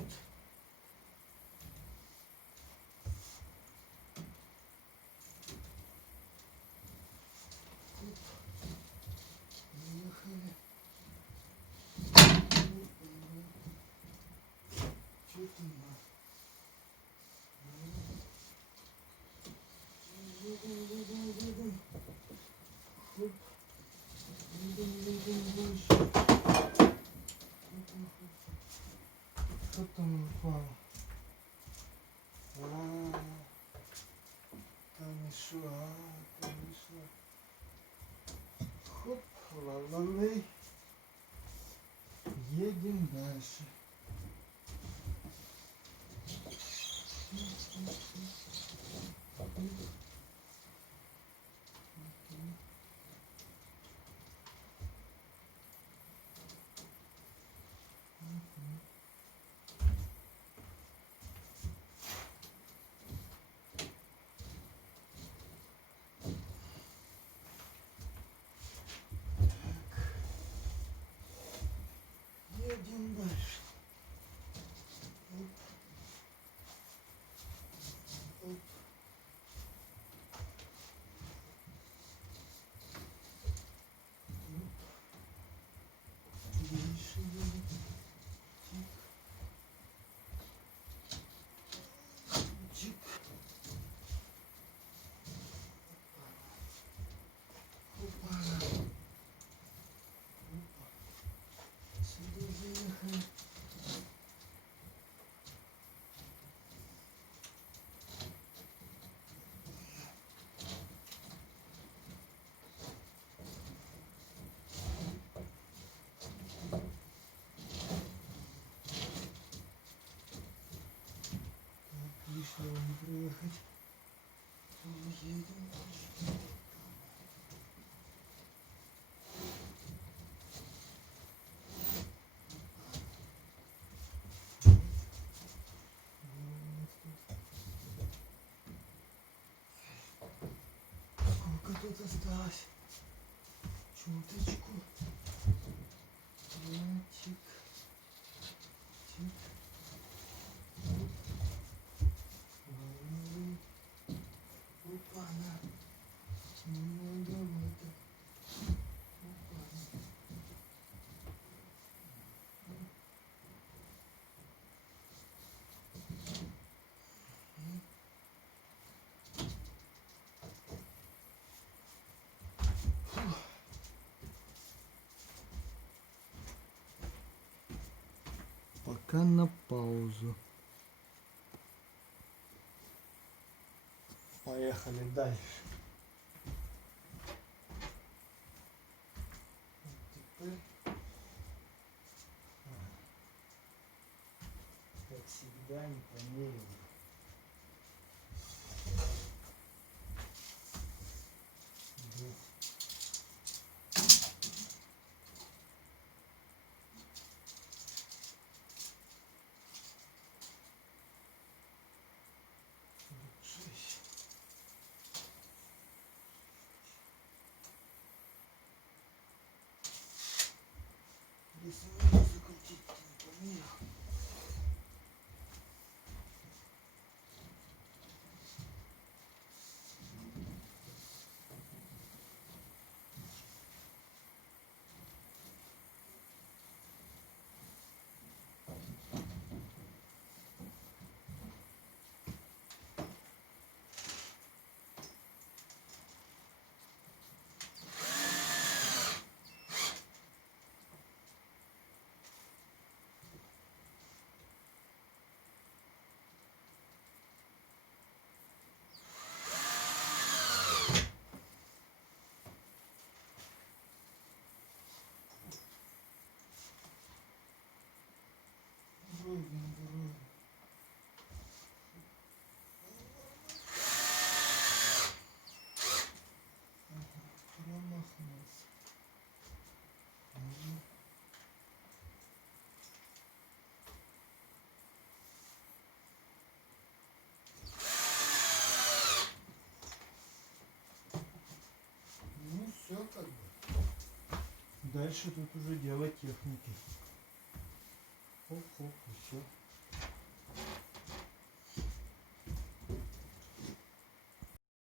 значит. Поехали. Что ты на? Хоп. Что там упало? Там еще, там еще. Хоп, ла-ла-лей. Едем дальше. Едем дальше. Оп. Оп. Дальше едем. Чик. Чик. Опа. Опа. Сюда заехали. Лишнего не проехать. Едем дальше. Сколько тут осталось? Чуточку. Чик. Чик. Опа-на. Многовато. Опа-на. Пока на паузу. Поехали дальше. Теперь как всегда не померил. Если не закрутить, то не померил. Ровно. Промахнулся. Ну все как бы. Дальше тут уже дело техники. Хоп-хоп, и все.